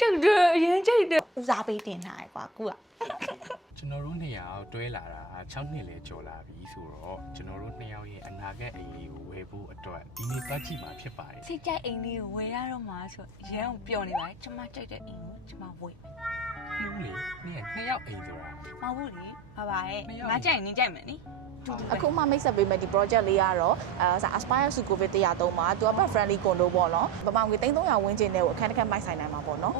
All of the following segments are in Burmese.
这个人这个乌鸦杯电台瓜姑啊。ကျွန်တော်တို့နှစ်ယောက်တွဲလာတာ6နှစ်လဲကျော်လာပြီဆိုတော့ကျွန်တော်တို့နှစ်ယောက်ရဲ့အနာဂတ်အိမ်လေးကိုဝယ်ဖို့အတွက်ဒီနေ့ပတ်ကြည့်မှာဖြစ်ပါတယ် စိတ်ကြိုက်အိမ်လေးကိုဝယ်ရတော့မှာဆိုရန်ကိုပျော်နေပါလေကျမကြိုက်တဲ့အိမ်ကိုကျမဝယ်မယ် ဟုတ်လေနေ့နှစ်ယောက်အိမ်ဆိုတာ မဟုတ်ဘူးလေဘာပါရဲ့ငါကြိုက်နေကြိုက်မယ်နိ အခုမှမိတ်ဆက်ပေးမယ်ဒီ project လေးကတော့Aspire to COVID 103မှာသူက pet friendly condo ပေါ့နော်ပမာငွေ300ဝန်းကျင်နဲ့ကိုအခန်းတစ်ခန်းမိုက်ဆိုင်နိုင်မှာပေါ့နော်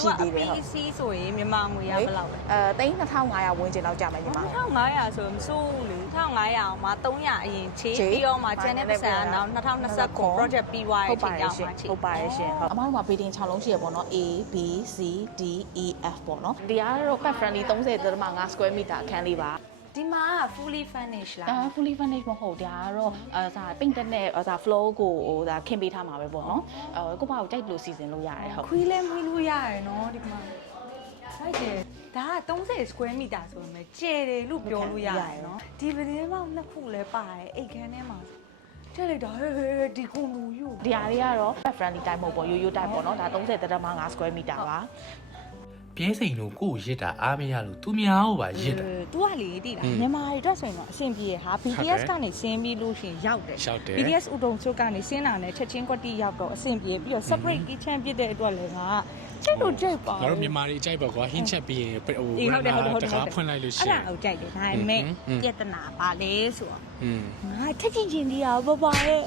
ရှိသေးတယ်ဟုတ် PC ဆိုရင်မြန်မာငွေရဘယ်လောက်လဲ 3500ဝန်းကျင်လောက်ကြာမယ်ညီမ 1500ဆိုမစိုးဘူးလေ1500အောင်မှာ300အရင်ချေပြီးတော့မှကျန်တဲ့ပတ်စံကနောက်2029 project ပြီးသွားရဲ့အချိန်ရောက်မှချေ ဟုတ်ပါတယ်ရှင်ဟုတ်အမတို့မှာ beating 6လုံးရှိရပေါ့နော် A B C D E F ပေါ့နော်ဒီကတော့ pet friendly 30.5 square meter အခန်းလေးပါ ဒီမှာ fully furnished လား fully furnished မဟုတ်ဒါကတော့painted နဲ့floor ကိုခင်းပေးထားမှာပဲပေါ့နော်ကိုပါကိုကြိုက်လို့စီစဉ်လို့ရတယ်ဟုတ် ခွေးလဲမွေးလို့ရတယ်နော်ဒီမှာဆိုင်တယ်ဒါက30 square meter ဆိုပေမဲ့ကျယ်တယ်လို့ပြောလို့ရတယ်နော်ဒီပတင်းပေါက်နှစ်ခုလဲပါတယ်အိတ်ခန်းထဲမှာကျက်လိုက်တာဟဲ့ဒီကွန်လူယူ ဒီဟာလေးကတော့ pet friendly type မဟုတ်ပေါ့ရိုးရိုး type ပေါ့နော်ဒါ30.5 square meter ပါ ပြဲစိန်တို့ကိုရစ်တာအားမရလို့သူများဟိုပါရစ်တာ तू ကလေတိလားမြန်မာတွေအတွက်ဆိုရင်တော့အဆင်ပြေရဟာ BTS ကနေဆင်းပြီးလို့ရှိရင်ရောက်တယ် BTS ဥတုံချုပ်ကနေဆင်းလာနဲ့ချက်ချင်းကွက်တိရောက်တော့အဆင်ပြေပြီးတော့ separate kitchen ဖြစ်တဲ့အတွက်လည်းငါကျိတ်လို့ကြိတ်ပါ ငါတို့မြန်မာတွေအကြိုက်ပါကွာဟင်းချက်ပြီးရင်ဟိုတကားဖွင့်လိုက်လို့ရှိရင် အဲ့ဒါကိုကြိုက်တယ်ဒါပေမဲ့ပြဿနာပါလေဆိုတော့ငါထက်ချင်ချင်ဒီဟာဘာရဲ့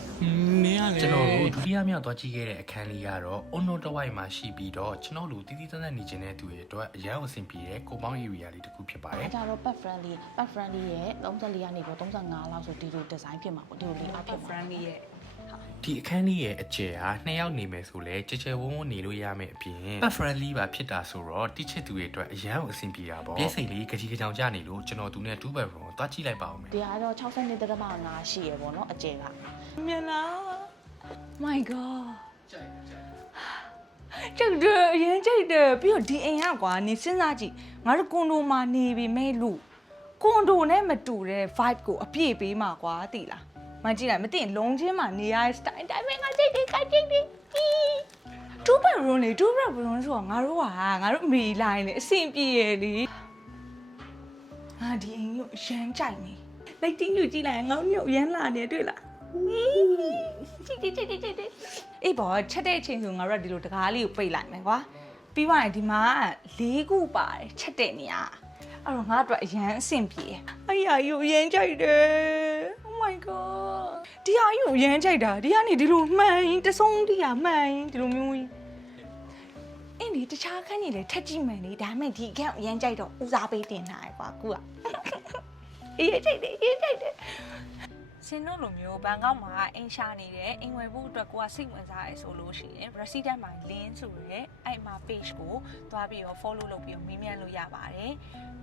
နင်းရလေကျွန်တော်တို့ဒုတိယမြောက်သွားကြည့်ခဲ့တဲ့အခန်းလေးကတော့အွန်နိုတဝိုက်မှာရှိပြီးတော့ကျွန်တော်တို့တည်တည်တန်းတန်းနေခြင်းတဲ့သူတွေအတွက်အရန်အဆင်ပြေတဲ့ကိုပေါင်း area လေးတစ်ခုဖြစ်ပါတယ် ဒါတော့ pet friendly ရဲ့34ကနေပေါ့35လောက်ဆိုဒီလို design ဖြစ်မှာပေါ့ဒီလိုလေးအဖြစ် friendly ရဲ့ ဒီအခန်းလေးရဲ့အကျယ်ဟာ2ယောက်နေမယ်ဆိုလဲကြကြဝုန်းဝုန်းနေလို့ရမယ်အပြင် pet friendly ပါဖြစ်တာဆိုတော့တိချစ်သူတွေအတွက်အရန်အဆင်ပြေတာပေါ့ပြည့်စိတ်လေးကြကြီးကြောင်ကြနေလို့ကျွန်တော်သူနဲ့2 bedroom ကိုတွားကြည့်လိုက်ပါဦးမယ် ဒီကတော့62.5ရှိရပေါ့နော်အကျယ်က မြန်လား my god ကျက်တယ်အရင်ကျက်တယ်ပြီးတော့ဒီအိမ်ကကွာနေစဉ်းစားကြည့်ငါတို့ကွန်ဒိုမှာနေပြီမဲ့လို့ကွန်ဒိုနဲ့မတူတဲ့ vibe ကိုအပြည့်ပေးမှာကွာသိလားမကြည့်လိုက်မသိရင်လုံးချင်းမှာနေရတဲ့ style တိုင်းပဲငါကြိတ်တယ်ကြိတ်တယ်2 bedroom လေ2 bedroom ဆိုတော့ငါတို့အမေလိုင်းလေအဆင်ပြေရလေငါဒီအိမ်ကိုရမ်းကြိုက်နေလိုက်တင်းယူကြည့်လိုက်ငေါ့ညုတ်ရမ်းလာနေတွေ့လားကြည့်အေးဘောချက်တဲ့အချိန်ဆိုငါတို့ကဒီလိုတကားလေးကိုပိတ်လိုက်မယ်ကွာပြီးသွားရင်ဒီမှာ4ခုပါတယ်ချက်တဲ့နေရာအဲ့တော့ငါတို့အရန်အဆင်ပြေအဲ့ရယူအရန်ကြိုက်တယ် Oh my god ဒီဟာယူအရန်ကြိုက်တာဒီကနေဒီလိုမှန်တဆုံးဒီဟာမှန်ဒီလိုမျိုးအင်းဒီတခြားခန်းကြီးလေထက်ကြည့်မယ်လေဒါပေမဲ့ဒီအခန်းအရန်ကြိုက်တော့ဦးစားပေးတင်ထားရကွာကူကအေးကြိုက်တယ်စင်တို့လိုမျိုးဘန်ကောက်မှာအင်ရှာနေတယ်အင်ဝယ်ဖို့အတွက်ကိုကစိတ်ဝင်စားရဲဆိုလို့ရှိရင် resident by link ဆိုရဲအဲ့မှာ page ကိုသွားပြီးတော့ follow လုပ်ပြီးတော့မေးမြန်းလို့ရပါတယ်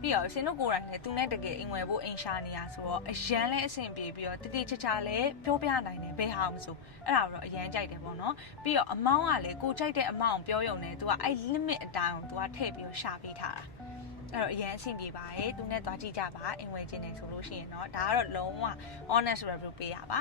ပြီးတော့စင်တို့ကိုယ်တိုင်လည်းသူနဲ့တကယ်အင်ဝယ်ဖို့အင်ရှာနေရဆိုတော့အရန်လဲအဆင်ပြေပြီးတော့တတိချာချာလဲပြောပြနိုင်တယ်ဘယ်ဟာမှမဆိုအဲ့ဒါတော့အရန်ကြိုက်တယ်ပေါ့နော်ပြီးတော့ amount ကလည်းကိုကြိုက်တဲ့ amount ကိုပြောရုံနဲ့ तू ကအဲ့ limit အတိုင်းကို तू ကထည့်ပြီးတော့ရှာပေးထားတာအဲ့တော့အရင်အဆင်ပြေပါတယ်သူနဲ့သွားကြည့်ကြပါအင်ဝယ်ခြင်းနေဆိုလို့ရှိရင်တော့ဒါကတော့လုံးဝ honest review ပေးရပါ